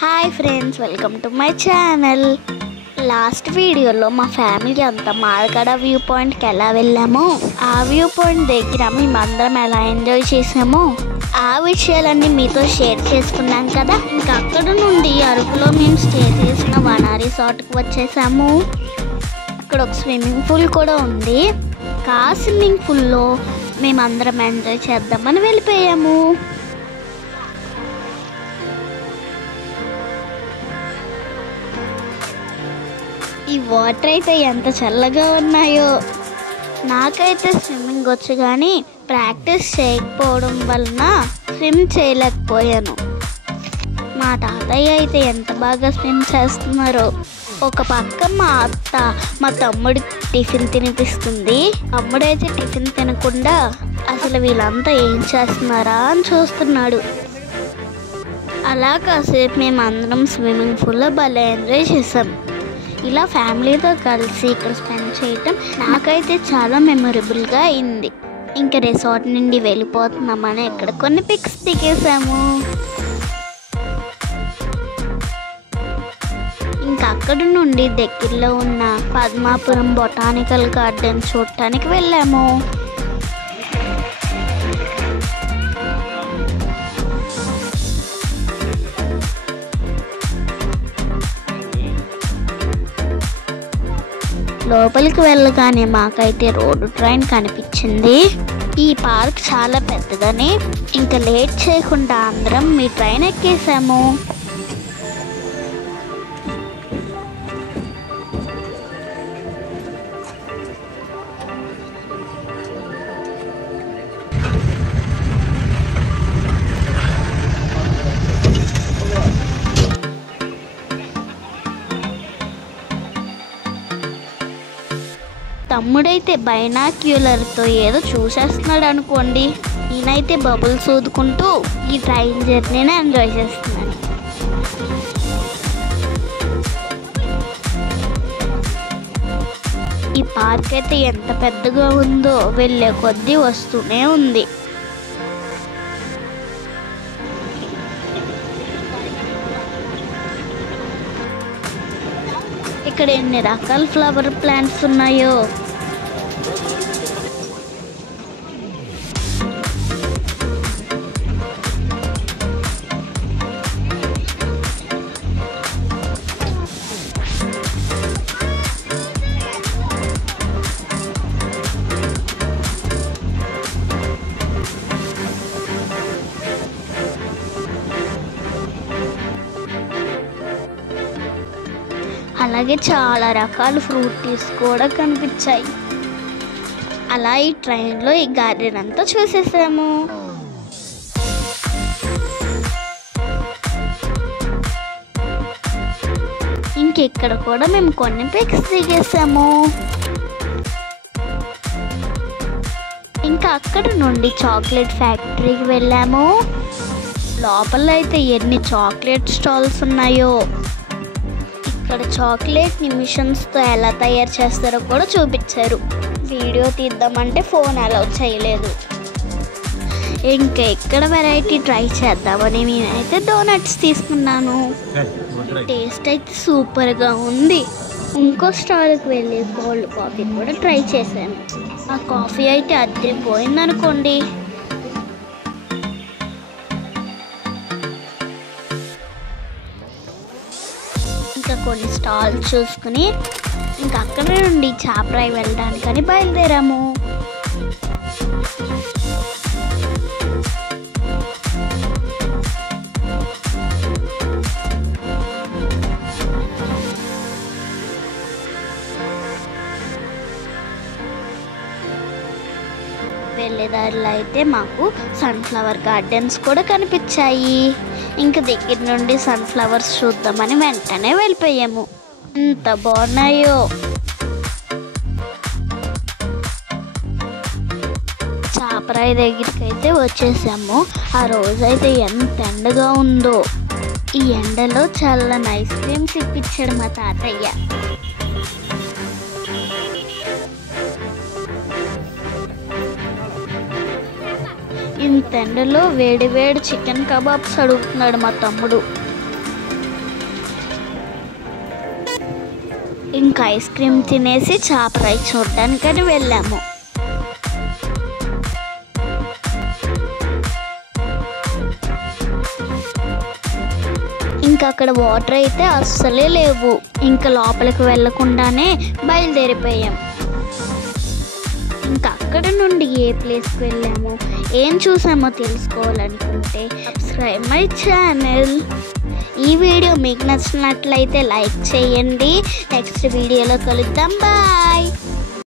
Hi friends, welcome to my channel. Last వీడియోలో మా family అంతా మార్గడ వ్యూ పాయింట్కి ఎలా వెళ్ళామో, ఆ వ్యూ పాయింట్ దగ్గర మేమందరం ఎలా ఎంజాయ్ చేసామో ఆ విషయాలన్నీ మీతో షేర్ చేసుకున్నాం కదా. ఇంకా అక్కడ నుండి అరకులో మేము స్టే చేసిన వన రిసార్ట్కి వచ్చేసాము. అక్కడ ఒక స్విమ్మింగ్ పూల్ కూడా ఉంది. ఆ స్విమ్మింగ్ పూల్లో మేమందరం ఎంజాయ్ చేద్దామని వెళ్ళిపోయాము. ఈ వాటర్ అయితే ఎంత చల్లగా ఉన్నాయో. నాకైతే స్విమ్మింగ్ వచ్చు, కానీ ప్రాక్టీస్ చేయకపోవడం వలన స్విమ్ చేయలేకపోయాను. మా తాతయ్య అయితే ఎంత బాగా స్విమ్ చేస్తున్నారో. ఒక పక్క మా అత్త మా తమ్ముడికి టిఫిన్ తినిపిస్తుంది. తమ్ముడైతే టిఫిన్ తినకుండా అసలు వీళ్ళంతా ఏం చేస్తున్నారా అని చూస్తున్నాడు. అలా కాసేపు మేము అందరం స్విమ్మింగ్ పూల్లో భలే ఎంజాయ్ చేసాం. ఇలా ఫ్యామిలీతో కలిసి ఇక్కడ స్పెండ్ చేయటం నాకైతే చాలా మెమొరబుల్గా అయింది. ఇంకా రిసార్ట్ నుండి వెళ్ళిపోతున్నామని ఇక్కడ కొన్ని పిక్స్ దిగేసాము. ఇంకా అక్కడ నుండి దగ్గరలో ఉన్న పద్మాపురం బొటానికల్ గార్డెన్ చూడటానికి వెళ్ళాము. లోపలికి వెళ్ళగానే మాకైతే రోడ్డు ట్రైన్ కనిపించింది. ఈ పార్క్ చాలా పెద్దదని ఇంకా లేట్ చేయకుండా అందరం మీ ట్రైన్ ఎక్కేసాము. తమ్ముడైతే బైనాక్యులర్తో ఏదో చూసేస్తున్నాడు అనుకోండి. నేనైతే బబుల్స్ ఊదుకుంటూ ఈ ట్రైన్ జర్నీని ఎంజాయ్ చేస్తున్నాను. ఈ పార్క్ అయితే ఎంత పెద్దగా ఉందో, వెళ్ళే కొద్దీ వస్తూనే ఉంది. ఇక్కడ ఎన్ని రకాల ఫ్లవర్ ప్లాంట్స్ ఉన్నాయో. అలాగే చాలా రకాల ఫ్రూటీస్ కూడా కనిపించాయి. అలా ఈ ట్రైన్లో ఈ గార్డెన్ అంతా చూసేసాము. ఇంకెక్కడ కూడా మేము కొన్ని పిక్స్ దిగేసాము. ఇంకా అక్కడ నుండి చాక్లెట్ ఫ్యాక్టరీకి వెళ్ళాము. లోపల అయితే ఎన్ని చాక్లెట్ స్టాల్స్ ఉన్నాయో. ఇక్కడ చాక్లెట్ మిషన్స్తో ఎలా తయారు చేస్తారో కూడా చూపించారు. వీడియో తీద్దామంటే ఫోన్ అలౌ చేయలేదు. ఇంకా ఇక్కడ వెరైటీ ట్రై చేద్దామని నేనైతే డోనట్స్ తీసుకున్నాను. టేస్ట్ అయితే సూపర్గా ఉంది. ఇంకో స్టాల్కి వెళ్ళి కోల్డ్ కాఫీ కూడా ట్రై చేశాను. ఆ కాఫీ అయితే అదిరిపోయింది అనుకోండి. ఇంకా కొన్ని స్టాల్స్ చూసుకుని ఇంకా అక్కడ నుండి చాపరాయి వెళ్ళడానికని బయలుదేరాము. వెళ్ళేదారిలో అయితే మాకు సన్ఫ్లవర్ గార్డెన్స్ కూడా కనిపించాయి. ఇంకా దగ్గర నుండి సన్ఫ్లవర్స్ చూద్దామని వెంటనే వెళ్ళిపోయాము. ఎంత బాగున్నాయో. చాపరాయి దగ్గరికి అయితే వచ్చేసాము. ఆ రోజైతే ఎంత ఎండగా ఉందో. ఈ ఎండలో చల్లని ఐస్ క్రీమ్స్ ఇప్పించాడు మా తాతయ్య. ఇంత ఎండలో వేడి వేడి చికెన్ కబాబ్స్ అడుగుతున్నాడు మా తమ్ముడు. ఇంకా ఐస్ క్రీమ్ తినేసి చేప రైస్ చూడడానికని వెళ్ళాము. ఇంకా అక్కడ వాటర్ అయితే అస్సలే లేవు. ఇంకా లోపలికి వెళ్ళకుండానే బయలుదేరిపోయాం. ఇంకా అక్కడ నుండి ఏ ప్లేస్కి వెళ్ళామో ఏం చూసామో తెలుసుకోవాలనుకుంటే సబ్స్క్రైబ్ మై ఛానల్. ఈ వీడియో మీకు నచ్చినట్లయితే లైక్ చేయండి. నెక్స్ట్ వీడియోలో కలుద్దాం. బాయ్.